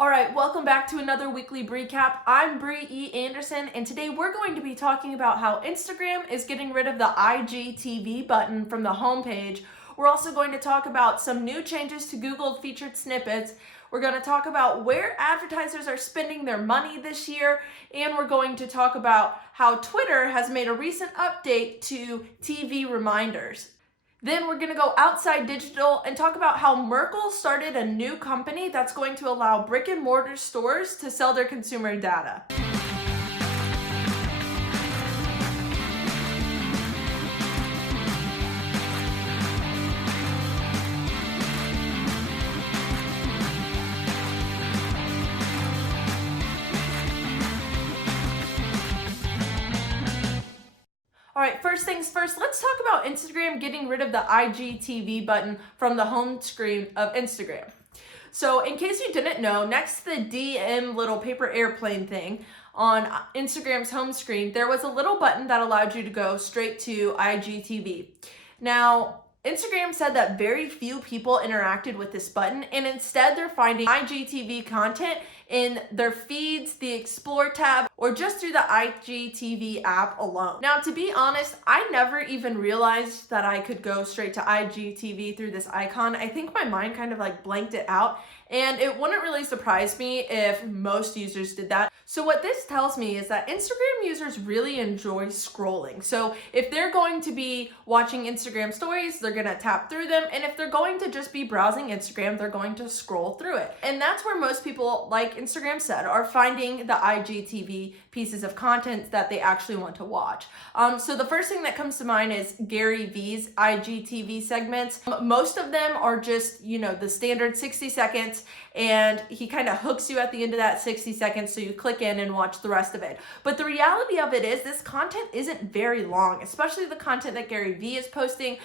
All right, welcome back to another weekly recap. I'm Brie E Anderson, and today we're going to be talking about how Instagram is getting rid of the IGTV button from the homepage. We're also going to talk about some new changes to Google featured snippets. We're going to talk about where advertisers are spending their money this year, and we're going to talk about how Twitter has made a recent update to TV reminders. Then we're going to go outside digital and talk about how Merkle started a new company that's going to allow brick and mortar stores to sell their consumer data. All right, first things first, let's talk about Instagram getting rid of the IGTV button from the home screen of Instagram. So in case you didn't know, next to the DM little paper airplane thing on Instagram's home screen, there was a little button that allowed you to go straight to IGTV. Now, Instagram said that very few people interacted with this button, and instead they're finding IGTV content in their feeds, the Explore tab, or just through the IGTV app alone. Now, to be honest, I never even realized that I could go straight to IGTV through this icon. I think my mind kind of like blanked it out, and it wouldn't really surprise me if most users did that. So what this tells me is that Instagram users really enjoy scrolling. So if they're going to be watching Instagram stories, they're gonna tap through them. And if they're going to just be browsing Instagram, they're going to scroll through it. And that's where most people, like Instagram said, are finding the IGTV pieces of content that they actually want to watch. So the first thing that comes to mind is Gary V's IGTV segments. Most of them are just, the standard 60 seconds, and he kind of hooks you at the end of that 60 seconds, so you click in and watch the rest of it. But the reality of it is this content isn't very long, especially the content that Gary V is posting.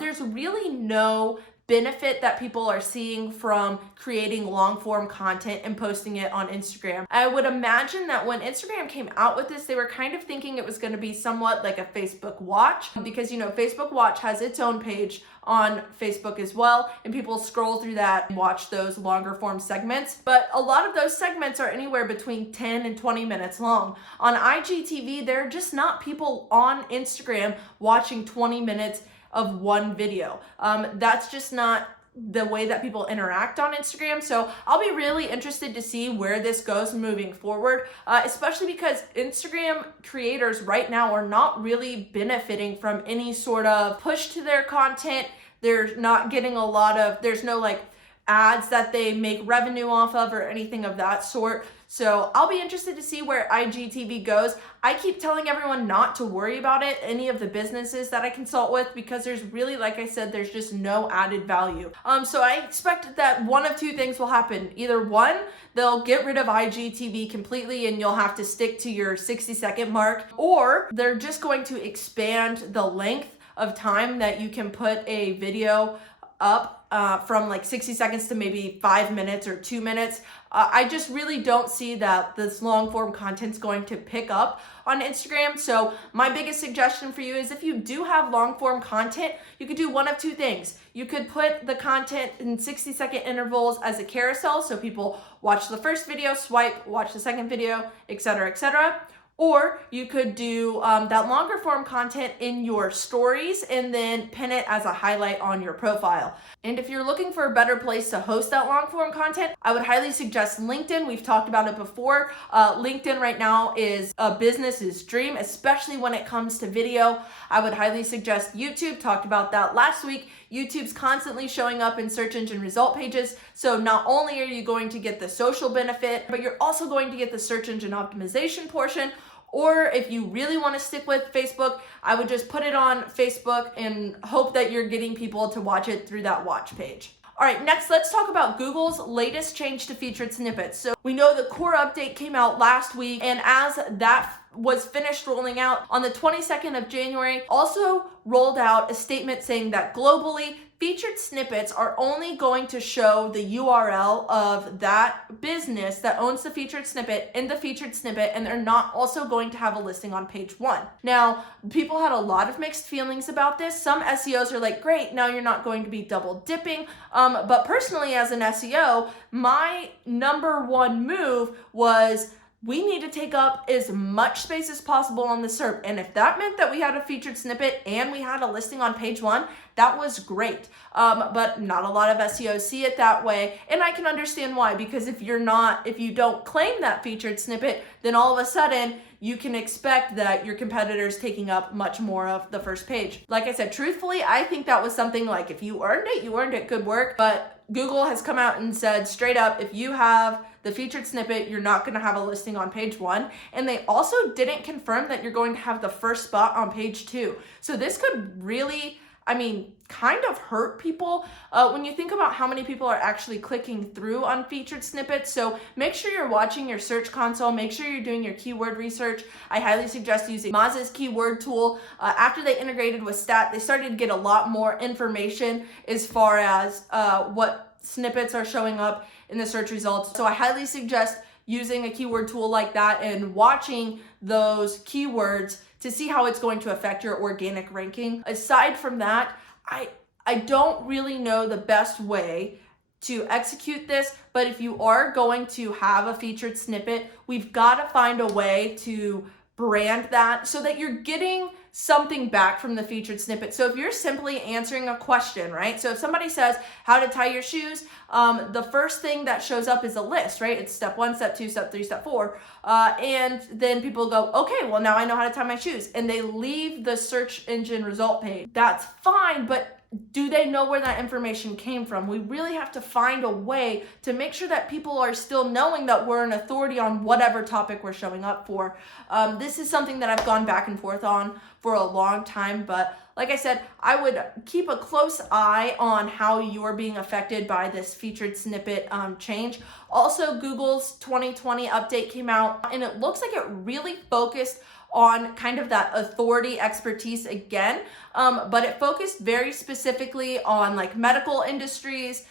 There's really no benefit that people are seeing from creating long form content and posting it on Instagram. I would imagine that when Instagram came out with this, they were kind of thinking it was going to be somewhat like a Facebook Watch, because Facebook Watch has its own page on Facebook as well, and people scroll through that and watch those longer form segments. But a lot of those segments are anywhere between 10 and 20 minutes long. On IGTV, there are just not people on Instagram watching 20 minutes of one video. That's just not the way that people interact on Instagram. So I'll be really interested to see where this goes moving forward, especially because Instagram creators right now are not really benefiting from any sort of push to their content. They're not getting there's no ads that they make revenue off of or anything of that sort. So I'll be interested to see where IGTV goes. I keep telling everyone not to worry about it, any of the businesses that I consult with, because there's really, like I said, there's just no added value. So I expect that one of two things will happen. Either one, they'll get rid of IGTV completely and you'll have to stick to your 60-second mark, or they're just going to expand the length of time that you can put a video up from 60 seconds to maybe 5 minutes or 2 minutes. I just really don't see that this long form content's going to pick up on Instagram. So my biggest suggestion for you is, if you do have long form content, you could do one of two things. You could put the content in 60-second intervals as a carousel, so people watch the first video, swipe, watch the second video, etc., etc. Or you could do that longer form content in your stories and then pin it as a highlight on your profile. And if you're looking for a better place to host that long form content, I would highly suggest LinkedIn. We've talked about it before. LinkedIn right now is a business's dream, especially when it comes to video. I would highly suggest YouTube. Talked about that last week. YouTube's constantly showing up in search engine result pages. So not only are you going to get the social benefit, but you're also going to get the search engine optimization portion. Or if you really want to stick with Facebook, I would just put it on Facebook and hope that you're getting people to watch it through that watch page. All right, next let's talk about Google's latest change to featured snippets. So we know the core update came out last week, and as that was finished rolling out on the 22nd of January, also rolled out a statement saying that globally, featured snippets are only going to show the URL of that business that owns the featured snippet in the featured snippet, and they're not also going to have a listing on page 1. Now, people had a lot of mixed feelings about this. Some SEOs are like, great, now you're not going to be double dipping. But personally, as an SEO, my number one move was we need to take up as much space as possible on the SERP. And if that meant that we had a featured snippet and we had a listing on page 1, that was great. But not a lot of SEOs see it that way. And I can understand why, because if you don't claim that featured snippet, then all of a sudden you can expect that your competitor's taking up much more of the first page. Like I said, truthfully, I think that was something like, if you earned it, good work. But Google has come out and said straight up, if you have the featured snippet, you're not going to have a listing on page 1. And they also didn't confirm that you're going to have the first spot on page 2. So this could really, kind of hurt people when you think about how many people are actually clicking through on featured snippets. So make sure you're watching your search console. Make sure you're doing your keyword research. I highly suggest using Moz's keyword tool. After they integrated with Stat, they started to get a lot more information as far as what snippets are showing up in the search results. So I highly suggest using a keyword tool like that and watching those keywords to see how it's going to affect your organic ranking. Aside from that, I don't really know the best way to execute this, but if you are going to have a featured snippet, we've got to find a way to brand that so that you're getting something back from the featured snippet. So if you're simply answering a question, right? So if somebody says how to tie your shoes, the first thing that shows up is a list, right? It's step 1, step 2, step 3, step 4. And then people go, okay, well now I know how to tie my shoes. And they leave the search engine result page. That's fine, but do they know where that information came from? We really have to find a way to make sure that people are still knowing that we're an authority on whatever topic we're showing up for. This is something that I've gone back and forth on for a long time, but like I said, I would keep a close eye on how you're being affected by this featured snippet change. Also, Google's 2020 update came out, and it looks like it really focused on kind of that authority expertise again, but it focused very specifically on like medical industries,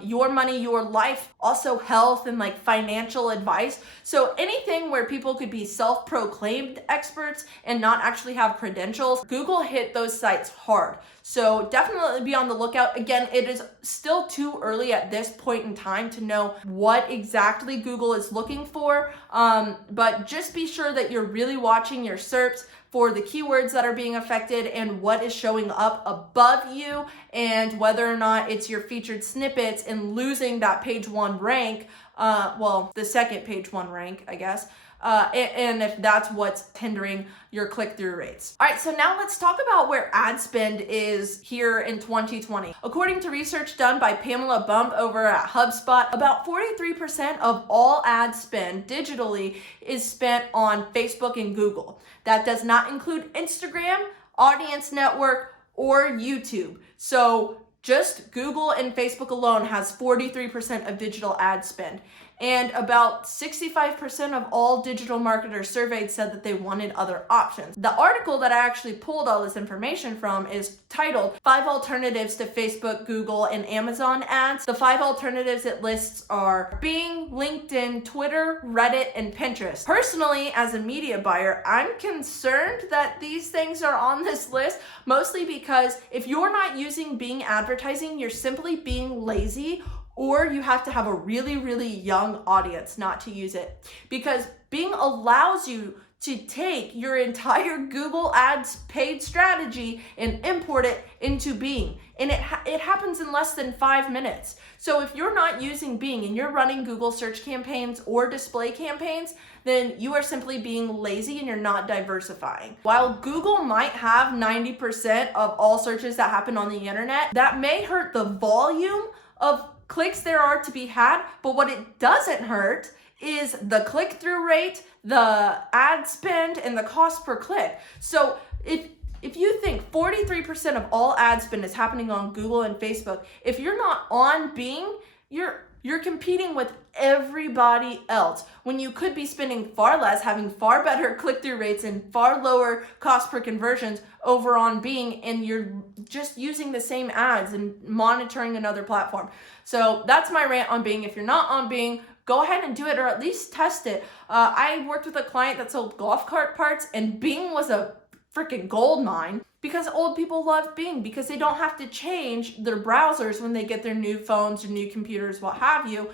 your money, your life, also health and like financial advice. So anything where people could be self-proclaimed experts and not actually have credentials, Google hit those sites hard. So definitely be on the lookout. Again, it is still too early at this point in time to know what exactly Google is looking for, but just be sure that you're really watching your SERPs for the keywords that are being affected and what is showing up above you, and whether or not it's your featured snippets and losing that page 1 rank, the second page 1 rank, I guess, and if that's what's hindering your click-through rates. All right, so now let's talk about where ad spend is here in 2020. According to research done by Pamela Bump over at HubSpot, about 43% of all ad spend digitally is spent on Facebook and Google. That does not include Instagram, Audience Network, or YouTube. So just Google and Facebook alone has 43% of digital ad spend. And about 65% of all digital marketers surveyed said that they wanted other options. The article that I actually pulled all this information from is titled 5 Alternatives to Facebook, Google, and Amazon Ads. The 5 alternatives it lists are Bing, LinkedIn, Twitter, Reddit, and Pinterest. Personally, as a media buyer, I'm concerned that these things are on this list, mostly because if you're not using Bing advertising, you're simply being lazy, or you have to have a really, really young audience not to use it. Because Bing allows you to take your entire Google Ads paid strategy and import it into Bing. And it happens in less than 5 minutes. So if you're not using Bing and you're running Google search campaigns or display campaigns, then you are simply being lazy and you're not diversifying. While Google might have 90% of all searches that happen on the internet, that may hurt the volume of clicks there are to be had, but what it doesn't hurt is the click-through rate, the ad spend, and the cost per click. So if you think 43% of all ad spend is happening on Google and Facebook, if you're not on Bing, you're You're competing with everybody else when you could be spending far less, having far better click-through rates and far lower cost per conversions over on Bing, and you're just using the same ads and monitoring another platform. So that's my rant on Bing. If you're not on Bing, go ahead and do it, or at least test it. I worked with a client that sold golf cart parts, and Bing was a freaking gold mine because old people love Bing because they don't have to change their browsers when they get their new phones or new computers, what have you,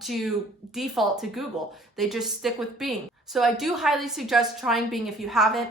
to default to Google. They just stick with Bing. So I do highly suggest trying Bing if you haven't.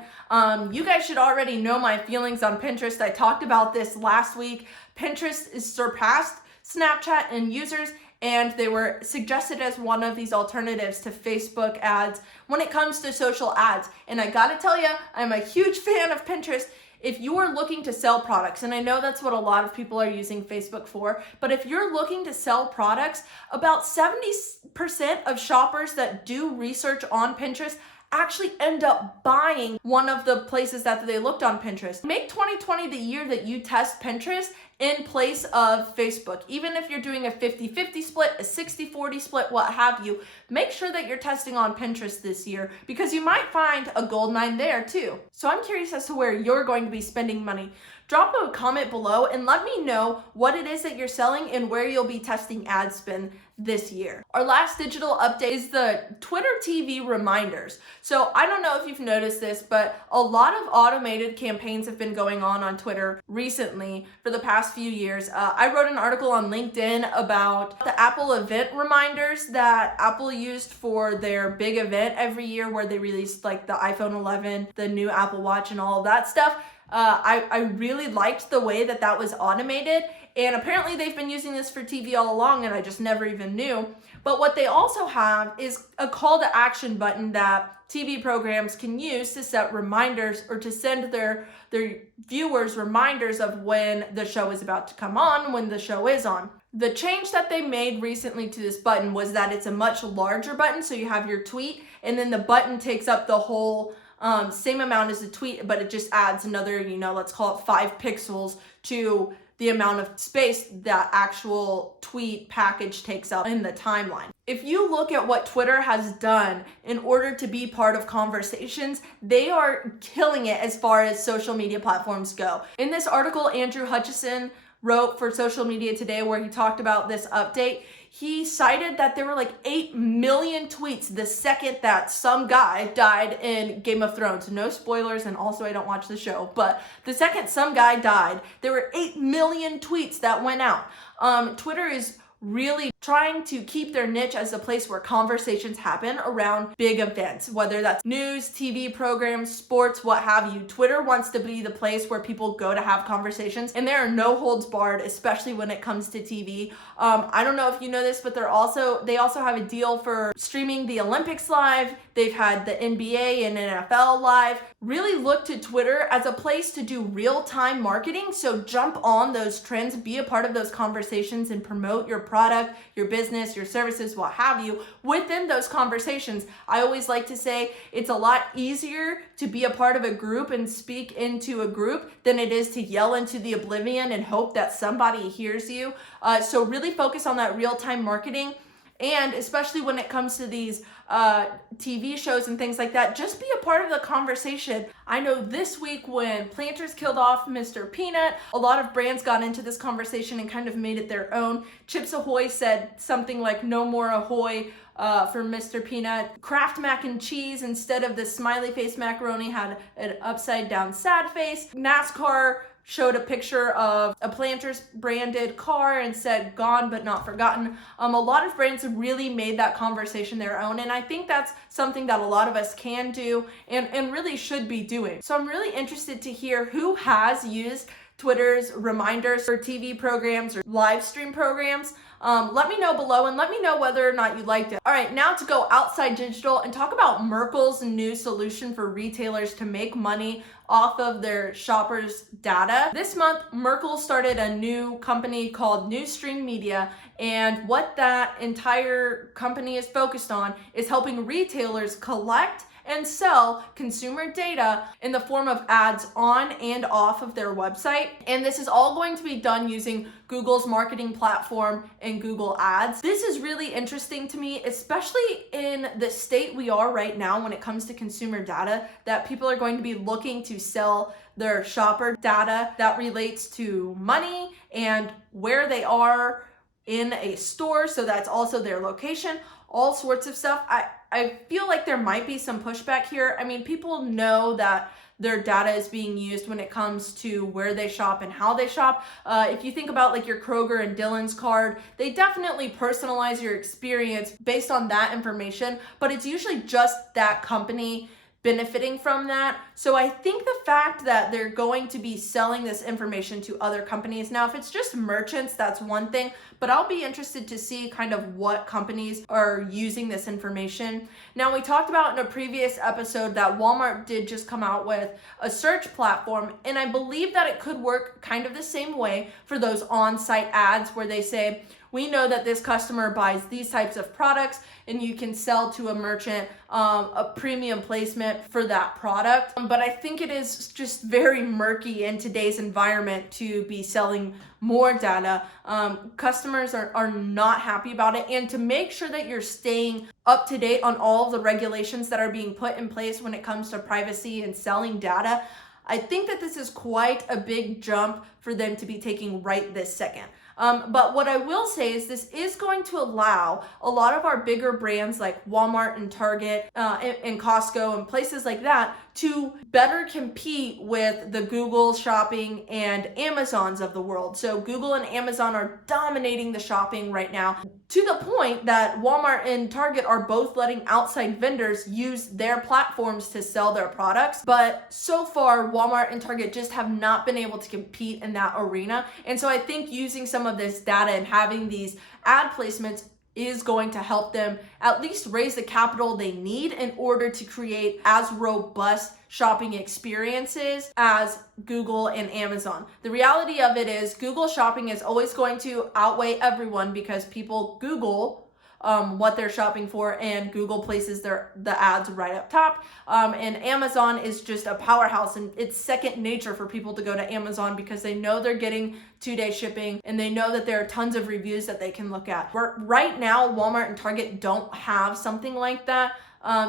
You guys should already know my feelings on Pinterest. I talked about this last week. Pinterest is surpassed Snapchat in users, and they were suggested as one of these alternatives to Facebook ads when it comes to social ads. And I gotta tell you, I'm a huge fan of Pinterest. If you are looking to sell products, and I know that's what a lot of people are using Facebook for, but if you're looking to sell products, about 70% of shoppers that do research on Pinterest actually end up buying one of the places that they looked on Pinterest. Make 2020 the year that you test Pinterest in place of Facebook. Even if you're doing a 50-50 split, a 60-40 split, what have you, make sure that you're testing on Pinterest this year because you might find a gold mine there too. So I'm curious as to where you're going to be spending money. Drop a comment below and let me know what it is that you're selling and where you'll be testing ad spend this year. Our last digital update is the Twitter TV reminders. So I don't know if you've noticed this, but a lot of automated campaigns have been going on Twitter recently for the past few years. I wrote an article on LinkedIn about the Apple event reminders that Apple used for their big event every year where they released like the iPhone 11, the new Apple Watch, and all of that stuff. I really liked the way that that was automated, and apparently they've been using this for TV all along and I just never even knew. But what they also have is a call to action button that TV programs can use to set reminders or to send their viewers reminders of when the show is about to come on, when the show is on. The change that they made recently to this button was that it's a much larger button, so you have your tweet and then the button takes up the whole same amount as the tweet, but it just adds another, let's call it 5 pixels to the amount of space that actual tweet package takes up in the timeline. If you look at what Twitter has done in order to be part of conversations, they are killing it as far as social media platforms go. In this article, Andrew Hutchison wrote for Social Media Today where he talked about this update. He cited that there were like 8 million tweets the second that some guy died in Game of Thrones. No spoilers, and also I don't watch the show, but the second some guy died, there were 8 million tweets that went out. Twitter is really trying to keep their niche as a place where conversations happen around big events, whether that's news, TV programs, sports, what have you. Twitter wants to be the place where people go to have conversations, and there are no holds barred, especially when it comes to TV. I don't know if you know this, but they also have a deal for streaming the Olympics live. They've had the NBA and NFL live. Really look to Twitter as a place to do real-time marketing. So jump on those trends, be a part of those conversations, and promote your product, your business, your services, what have you, within those conversations. I always like to say it's a lot easier to be a part of a group and speak into a group than it is to yell into the oblivion and hope that somebody hears you. So really focus on that real-time marketing. And especially when it comes to these TV shows and things like that, just be a part of the conversation. I know this week when Planters killed off Mr. Peanut, a lot of brands got into this conversation and kind of made it their own. Chips Ahoy said something like "No more Ahoy" for Mr. Peanut. Kraft mac and cheese, instead of the smiley face macaroni, had an upside down sad face. NASCAR showed a picture of a Planters branded car and said "gone but not forgotten." A lot of brands really made that conversation their own, and I think that's something that a lot of us can do and really should be doing. So I'm really interested to hear who has used Twitter's reminders for TV programs or live stream programs. Let me know below and let me know whether or not you liked it. All right, now to go outside digital and talk about Merkle's new solution for retailers to make money off of their shoppers' data. This month, Merkle started a new company called Newstream Media, and what that entire company is focused on is helping retailers collect and sell consumer data in the form of ads on and off of their website. And this is all going to be done using Google's marketing platform and Google Ads. This is really interesting to me, especially in the state we are right now when it comes to consumer data, that people are going to be looking to sell their shopper data that relates to money and where they are in a store. So that's also their location, all sorts of stuff. I feel like there might be some pushback here. I mean, people know that their data is being used when it comes to where they shop and how they shop. If you think about like your Kroger and Dillon's card, they definitely personalize your experience based on that information, but it's usually just that company benefiting from that. So I think the fact that they're going to be selling this information to other companies. Now, if it's just merchants, that's one thing, but I'll be interested to see kind of what companies are using this information. Now, we talked about in a previous episode that Walmart did just come out with a search platform, and I believe that it could work kind of the same way for those on-site ads where they say, we know that this customer buys these types of products, and you can sell to a merchant a premium placement for that product. But I think it is just very murky in today's environment to be selling more data. Customers are not happy about it. And to make sure that you're staying up to date on all of the regulations that are being put in place when it comes to privacy and selling data, I think that this is quite a big jump for them to be taking right this second. But what I will say is this is going to allow a lot of our bigger brands like Walmart and Target and Costco and places like that to better compete with the Google Shopping and Amazons of the world. So Google and Amazon are dominating the shopping right now, to the point that Walmart and Target are both letting outside vendors use their platforms to sell their products. But so far, Walmart and Target just have not been able to compete in that arena. And so I think using some of this data and having these ad placements is going to help them at least raise the capital they need in order to create as robust shopping experiences as Google and Amazon. The reality of it is Google Shopping is always going to outweigh everyone because people Google what they're shopping for, and Google places the ads right up top. And Amazon is just a powerhouse, and it's second nature for people to go to Amazon because they know they're getting 2-day shipping and they know that there are tons of reviews that they can look at. Right now, Walmart and Target don't have something like that.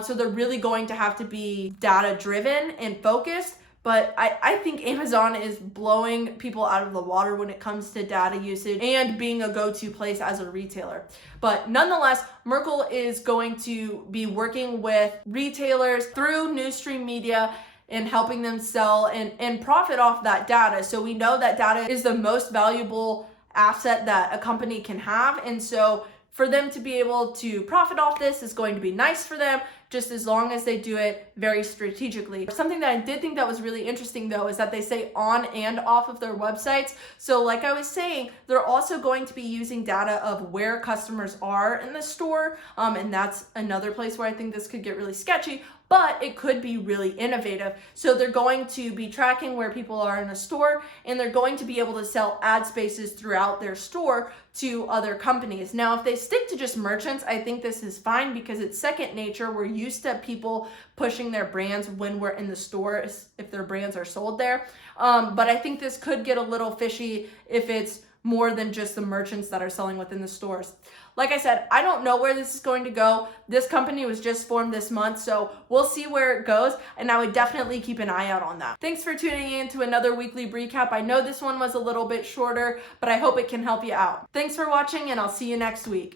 So they're really going to have to be data driven and focused. But I think Amazon is blowing people out of the water when it comes to data usage and being a go-to place as a retailer. But nonetheless, Merkle is going to be working with retailers through Newsstream Media and helping them sell and profit off that data. So we know that data is the most valuable asset that a company can have. And so for them to be able to profit off this is going to be nice for them, just as long as they do it very strategically. Something that I did think that was really interesting though is that they say on and off of their websites. So like I was saying, they're also going to be using data of where customers are in the store. And that's another place where I think this could get really sketchy, but it could be really innovative. So they're going to be tracking where people are in a store, and they're going to be able to sell ad spaces throughout their store to other companies. Now, if they stick to just merchants, I think this is fine because it's second nature. We're used to people pushing their brands when we're in the store if their brands are sold there. But I think this could get a little fishy if it's more than just the merchants that are selling within the stores. Like I said, I don't know where this is going to go. This company was just formed this month, so we'll see where it goes, and I would definitely keep an eye out on that. Thanks for tuning in to another weekly recap. I know this one was a little bit shorter, but I hope it can help you out. Thanks for watching, and I'll see you next week.